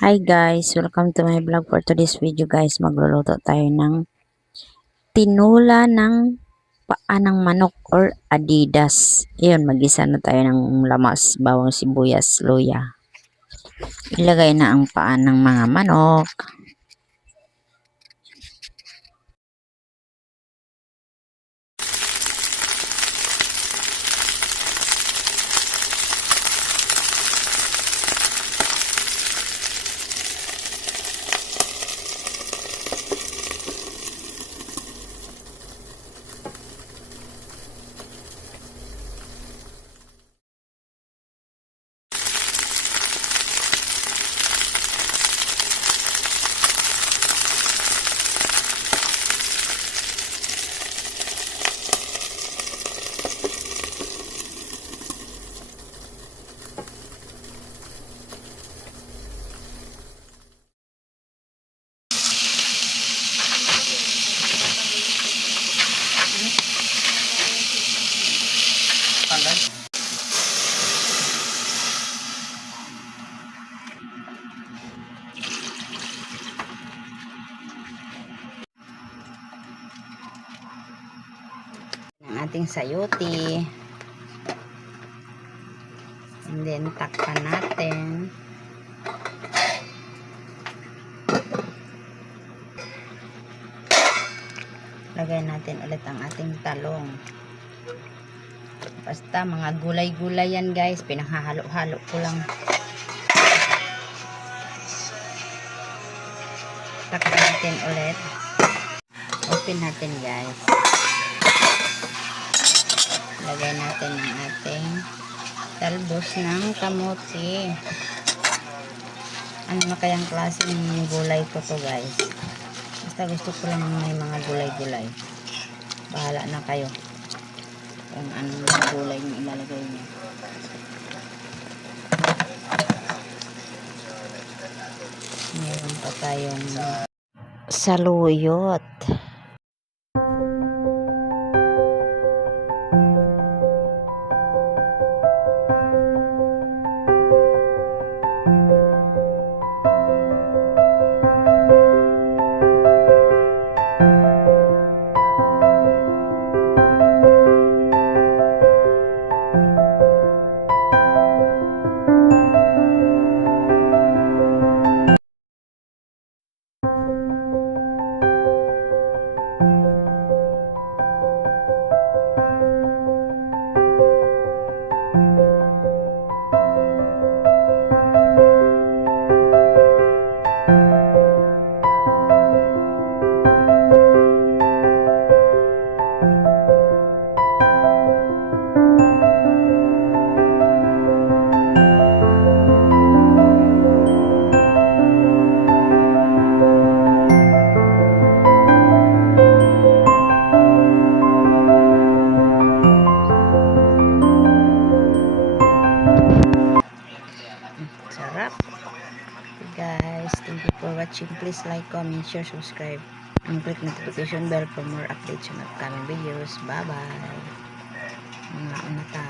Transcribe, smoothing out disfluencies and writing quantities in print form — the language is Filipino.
Hi guys, welcome to my vlog. For today's video guys, magluluto tayo ng tinula ng paa ng manok or adidas. Ayun, magisa na tayo ng lamas, bawang sibuyas, luya. Ilagay na ang paa ng mga manok. Ang ating sayote. And then, takpan natin. Lagay natin ulit ang ating talong. Basta mga gulay-gulay yan guys. Pinahahalo-halo ko lang. Takpan natin ulit. Open natin guys. Lagay natin ang ating talbos ng kamote. Ano na kayang klaseng gulay ko to guys. Basta gusto ko lang may mga gulay-gulay. Bahala na kayo kung anong gulay yung ilalagay niyo. Meron pa tayong saluyot. Sarap. Okay guys, thank you for watching. Please like, comment, share, subscribe, and click notification bell for more updates on upcoming videos. Bye bye mga unata.